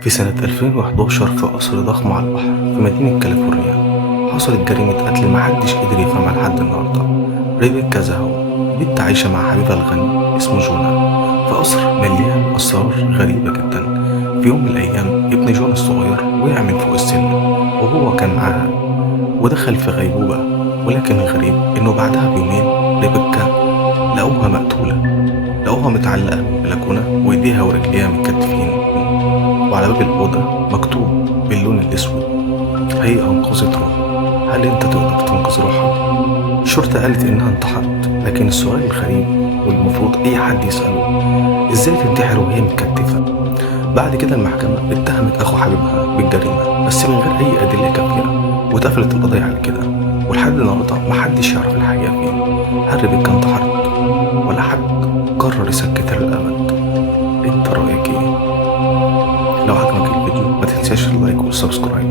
في سنة 2011 في قصر ضخم على البحر في مدينة كاليفورنيا حصلت جريمة قتل محدش قدر يفهمها لحد النهاردة. ريبيكا زاهو بنت عايشة مع حبيبها الغني اسمه جونا في قصر مليان أسرار غريبة جدا. في يوم من الأيام ابن جونا الصغير وقع من فوق السلم وهو كان معاها ودخل في غيبوبة، ولكن الغريب إنه بعدها بيومين ريبيكا لقوها مقتولة، لقوها متعلقة ببلكونة وإيديها ورجليها متكتفين، وعلى باب الأوضة مكتوب باللون الأسود: هي أنقذت روحه، هل أنت تقدر تنقذ روحها؟ الشرطة قالت إنها انتحرت، لكن السؤال الغريب والمفروض أي حد يسأله: إزاي تنتحر وهي متكتفة؟ بعد كده المحكمة اتهمت أخو حبيبها بالجريمة بس من غير أي أدلة كافية، واتقفلت القضية على كده. ولحد النهاردة محدش يعرف الحقيقة فين. هل ريبيكا انتحرت ولا حد قرر يسكتها للأبد؟ انت رأيك ايه؟ لو عجبك الفيديو ما تنساش اللايك والسبسكرايب.